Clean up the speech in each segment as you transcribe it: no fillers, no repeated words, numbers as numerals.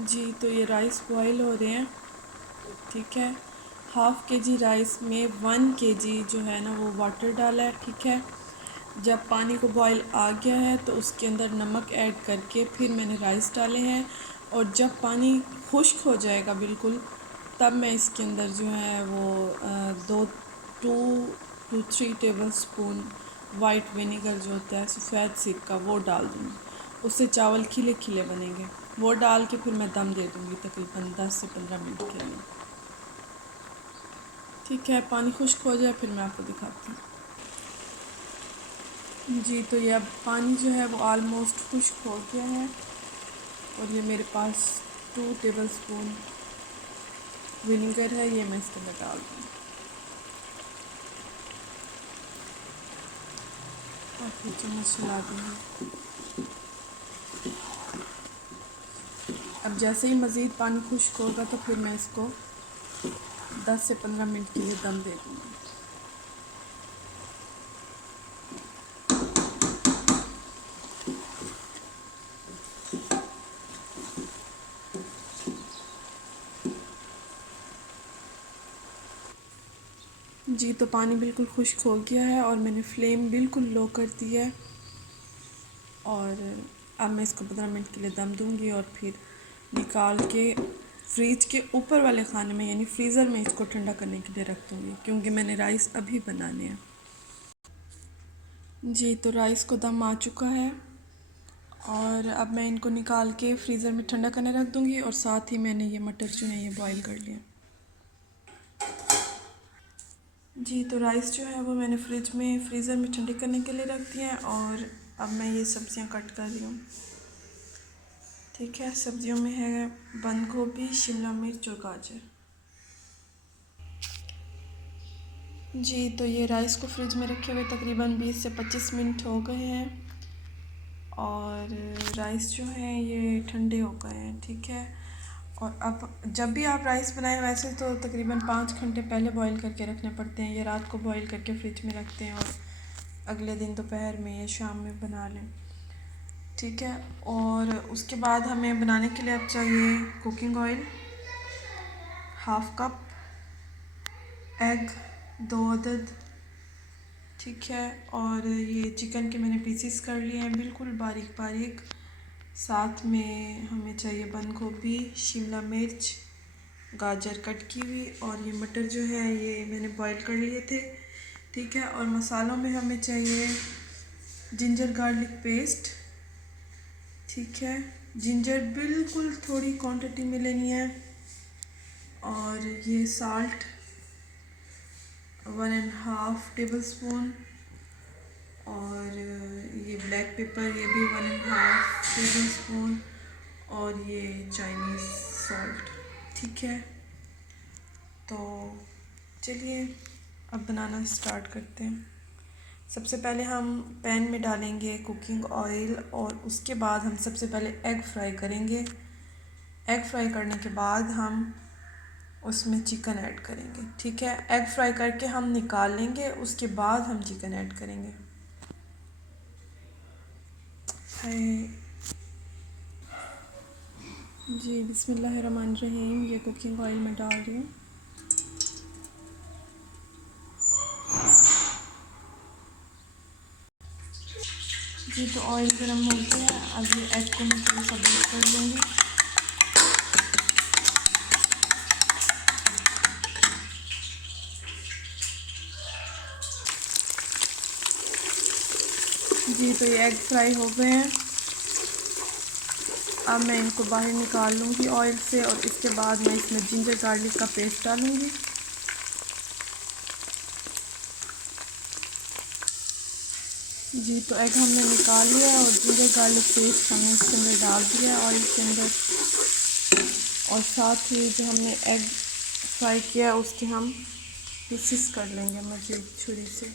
जी, तो ये rice boil हो रहे हैं, ठीक है। हाफ़ के जी राइस में 1 केजी जो है ना वो वाटर डाला है, ठीक है। जब पानी को बॉईल आ गया है तो उसके अंदर नमक ऐड करके फिर मैंने राइस डाले हैं, और जब पानी खुश्क हो जाएगा बिल्कुल, तब मैं इसके अंदर जो है वो दो two to three tablespoon white vinegar जो होता है सफ़ेद सीख का, वो डाल दूँगी। उससे चावल खिले खिले बनेंगे। वो डाल के फिर मैं दम दे दूँगी तकरीबन 10 से 15 मिनट के लिए। ठीक है, पानी खुश्क हो जाए फिर मैं आपको दिखाती हूँ। जी, तो ये अब पानी जो है वो आलमोस्ट खुश्क हो गया है, और ये मेरे पास 2 टेबल स्पून विनेगर है, ये मैं इसके अंदर डाल दूँगी। और फिर चम्मच हिला दूँगी। अब जैसे ही मज़ीद पानी खुश्क होगा तो फिर मैं इसको 10 से 15 मिनट के लिए दम दे दूँगी। जी, तो पानी बिल्कुल खुश्क हो गया है और मैंने फ्लेम बिल्कुल लो कर दी है, और अब मैं इसको 15 मिनट के लिए दम दूँगी और फिर निकाल के फ्रिज के ऊपर वाले खाने में यानी फ्रीज़र में इसको ठंडा करने के लिए रख दूँगी, क्योंकि मैंने राइस अभी बनाने हैं। जी, तो राइस को दम आ चुका है, और अब मैं इनको निकाल के फ्रीज़र में ठंडा करने रख दूँगी, और साथ ही मैंने ये मटर जो है ये बॉईल कर लिया। जी, तो राइस जो है वो मैंने फ्रीज़र में ठंडे करने के लिए रख दिया है, और अब मैं ये सब्ज़ियाँ कट कर रही हूँ। ठीक है, सब्ज़ियों में है बंद गोभी, शिमला मिर्च और गाजर। जी, तो ये राइस को फ्रिज में रखे हुए तकरीबन 20 से 25 मिनट हो गए हैं, और राइस जो हैं ये ठंडे हो गए हैं, ठीक है। और अब जब भी आप राइस बनाएं, वैसे तो तकरीबन 5 घंटे पहले बॉईल करके रखने पड़ते हैं, ये रात को बॉईल करके फ्रिज में रखते हैं और अगले दिन दोपहर में या शाम में बना लें, ठीक है। और उसके बाद हमें बनाने के लिए अब चाहिए cooking oil, half cup, egg 2 अदद, ठीक है। और ये चिकन के मैंने पीसीस कर लिए हैं बिल्कुल बारीक बारीक। साथ में हमें चाहिए बंद गोभी, शिमला मिर्च, गाजर कट की हुई, और ये मटर जो है ये मैंने बॉईल कर लिए थे, ठीक है। और मसालों में हमें चाहिए जिंजर गार्लिक पेस्ट, ठीक है। जिंजर बिल्कुल थोड़ी क्वांटिटी में लेनी है, और ये साल्ट 1.5 टेबल स्पून, और ये ब्लैक पेपर ये भी 1.5 टेबल स्पून, और ये चाइनीज़ सॉल्ट, ठीक है। तो चलिए अब बनाना स्टार्ट करते हैं। सबसे पहले हम पैन में डालेंगे कुकिंग ऑयल, और उसके बाद हम सबसे पहले एग फ्राई करेंगे। एग फ्राई करने के बाद हम उसमें चिकन ऐड करेंगे, ठीक है। एग फ्राई करके हम निकाल लेंगे, उसके बाद हम चिकन ऐड करेंगे। है जी, बिस्मिल्लाहिर्रहमानिर्रहीम। ये कुकिंग ऑयल में डाल रही हूँ। जी, तो ऑयल गर्म हो गया है, अब ये एग को मैं थोड़ा सा बीट कर लूँगी। जी, तो ये एग फ्राई हो गए हैं, अब मैं इनको बाहर निकाल लूँगी ऑयल से, और इसके बाद मैं इसमें जिंजर गार्लिक का पेस्ट डालूँगी। जी, तो एग हमने निकाल लिया है, और जिंजर गार्लिक पेस्ट हमने इसके अंदर डाल दिया है ऑयल के अंदर, और साथ ही जो हमने एग फ्राई किया उसके हम पीसेस कर लेंगे मज़ीद छुरी से,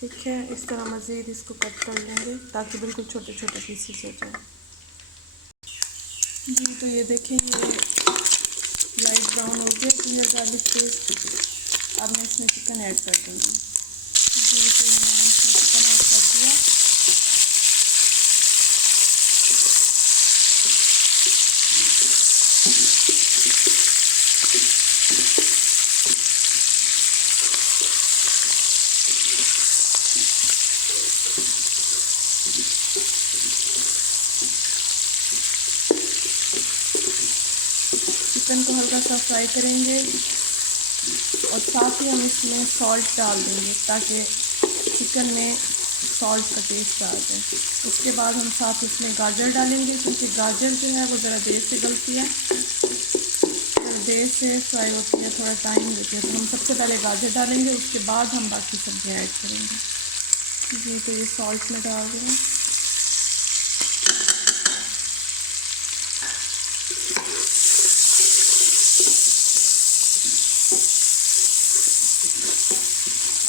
ठीक है। इस तरह मज़ीद इसको कट कर लेंगे ताकि बिल्कुल छोटे छोटे पीसेस हो जाए। जी, तो ये देखें ये लाइट ब्राउन हो गया जिंजर गार्लिक पेस्ट। अब मैं इसमें चिकन ऐड कर दूँगी। जी, तो मैंने इसमें चिकन ऐड कर दिया। चिकन को हल्का सा फ्राई करेंगे और साथ ही हम इसमें सॉल्ट डाल देंगे ताकि चिकन में सॉल्ट का टेस्ट आ जाए। उसके बाद हम साथ इसमें गाजर डालेंगे क्योंकि गाजर जो है वो ज़रा देर से गलती है, तो देर से फ्राई होती है, थोड़ा टाइम लेती है। तो हम सबसे पहले गाजर डालेंगे, उसके बाद हम बाकी सब्जियाँ ऐड करेंगे। जी तो ये सॉल्ट में डाल दें।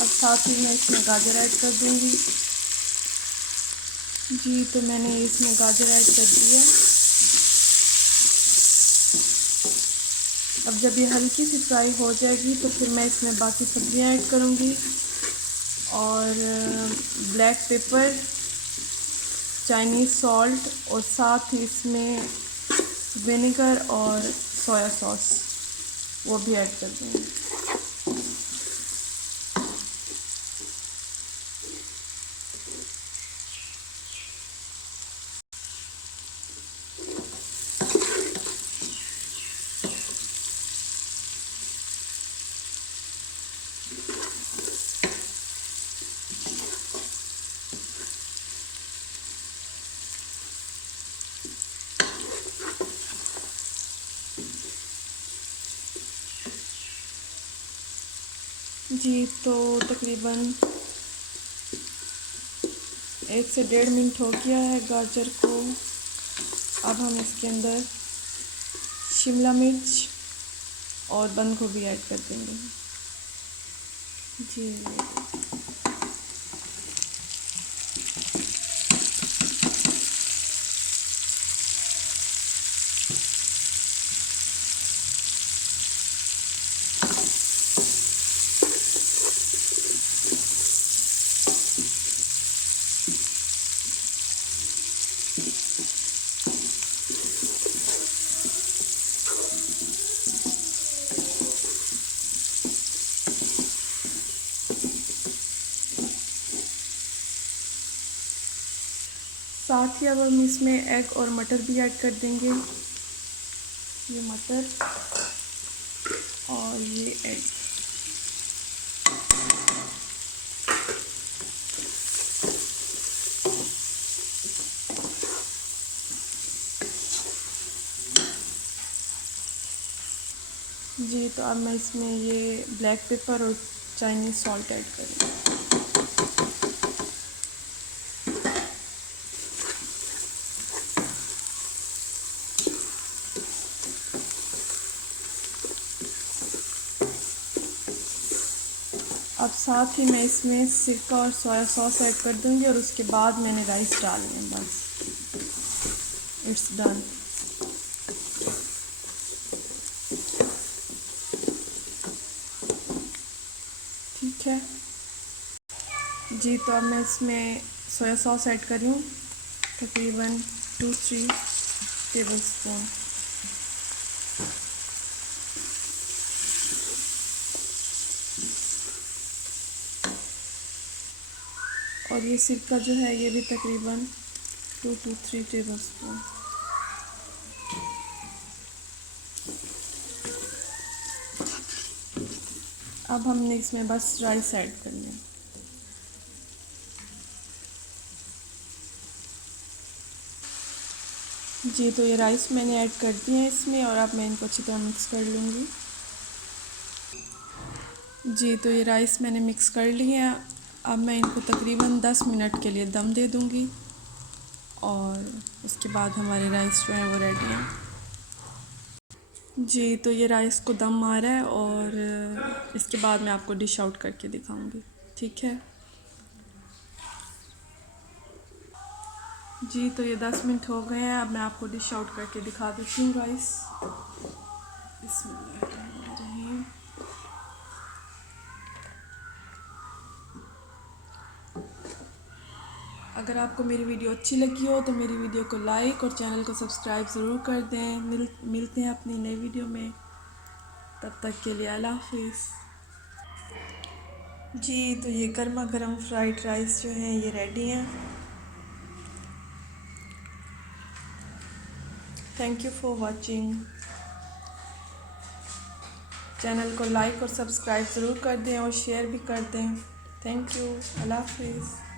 अब साथ ही मैं इसमें गाजर ऐड कर दूँगी। जी तो मैंने इसमें गाजर ऐड कर दिया। अब जब ये हल्की सी फ्राई हो जाएगी तो फिर मैं इसमें बाकी सब्जियां ऐड करूँगी और ब्लैक पेपर, चाइनीज़ सॉल्ट और साथ ही इसमें विनेगर और सोया सॉस वो भी ऐड कर दूँगी। जी तो तकरीबन 1 से 1.5 मिनट हो गया है गाजर को। अब हम इसके अंदर शिमला मिर्च और बंद गोभी ऐड कर देंगे। जी साथ ही अब हम इसमें एग और मटर भी ऐड कर देंगे। ये मटर और ये एग। जी तो अब मैं इसमें ये ब्लैक पेपर और चाइनीज़ सॉल्ट ऐड करूँगी। अब साथ ही मैं इसमें सिरका और सोया सॉस ऐड कर दूँगी और उसके बाद मैंने राइस डालने हैं, बस इट्स डन। ठीक है जी तो अब मैं इसमें सोया सॉस ऐड कर रही हूँ, तकरीबन 2-3 टेबलस्पून। और ये सिरका जो है ये भी तकरीबन 2 to 3 टेबलस्पून। अब हमने इसमें बस राइस ऐड करनी है। जी तो ये राइस मैंने ऐड कर दिए हैं इसमें और अब मैं इनको अच्छी तरह मिक्स कर लूँगी। जी तो ये राइस मैंने मिक्स कर लिए हैं। अब मैं इनको तकरीबन 10 मिनट के लिए दम दे दूँगी और उसके बाद हमारे राइस जो हैं वो रेडी हैं। जी तो ये राइस को दम आ रहा है और इसके बाद मैं आपको डिश आउट करके दिखाऊंगी। ठीक है जी तो ये 10 मिनट हो गए हैं। अब मैं आपको डिश आउट करके दिखा देती हूँ राइस। बिस्मिल्लाहिर्रहमानिर्रहीम। अगर आपको मेरी वीडियो अच्छी लगी हो तो मेरी वीडियो को लाइक और चैनल को सब्सक्राइब ज़रूर कर दें। मिलते हैं अपनी नई वीडियो में, तब तक के लिए अल्लाह हाफिज़। जी, तो ये गर्मा गर्म फ्राइड राइस जो हैं ये रेडी हैं। Thank you for watching. Channel को लाइक और सब्सक्राइब ज़रूर कर दें और शेयर भी कर दें। Thank you. अल्लाह हाफिज़।